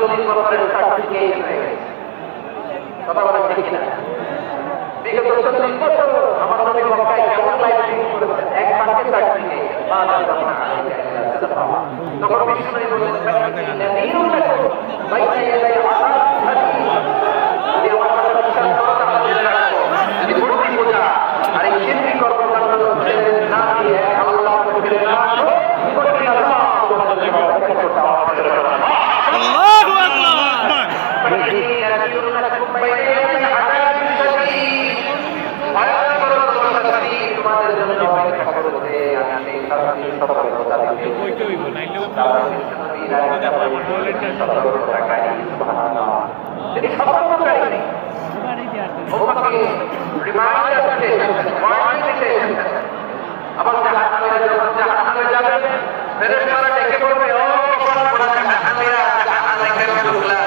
চল্লিশ বছরের সার্টিফিকেট হয়ে গেছে। কথা বলা ঠিক না? বিগত 40 বছর আমার নবী মক্কায় কেমন লাইফ লিড করেছেন, এক বাক্যে সার্টিফিকেট তখন বিষ্ণু বললেন ভাই আর এই চিন্তি কর্মকাণ্ড না দিয়ে আল্লাহ আবার জাহান্নামে যাবে ফেরেশতারা ডেকে বলবে ও জাহান্নামীরা জাহান্নামে কেন ঢুকলা